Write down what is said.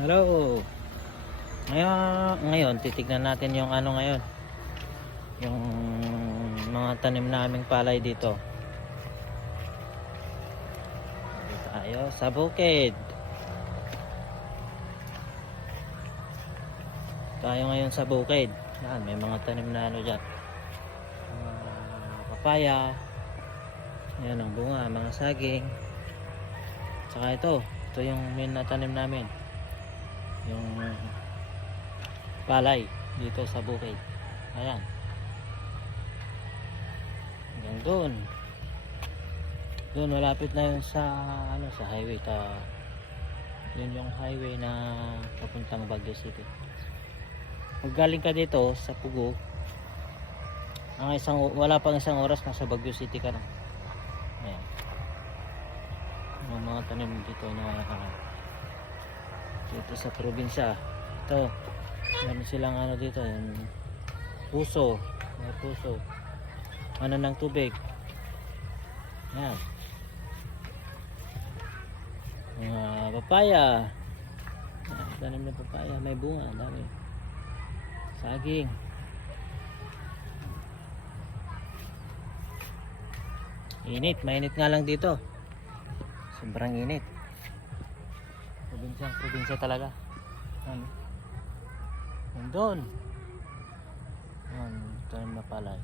Hello. Ngayon titignan natin yung ano ngayon. Yung mga tanim naming palay dito. Dito tayo sa bukid. Tayo ngayon sa bukid. Yan, may mga tanim na ano dyan. Papaya. Yan ang bunga, mga saging. Saka ito yung minatanim namin. Yung palay dito sa bukid. Ayan. Hanggang doon. Doon malapit na yun sa ano, sa highway yun yung highway na papuntang Baguio City. Pag galing ka dito sa Pugo, wala pang isang oras nasa Baguio City ka na. Ayan. Yung mga tanim dito na dito sa probinsya. Ito meron silang ano dito, yung puso, may puso, ano ng tubig. Yan, mga papaya. Yan, tanim na papaya, may bunga, dami. Saging. Init, mainit nga lang dito, sobrang init. Probinsya talaga. Ano? Nandun. Tanim na palay.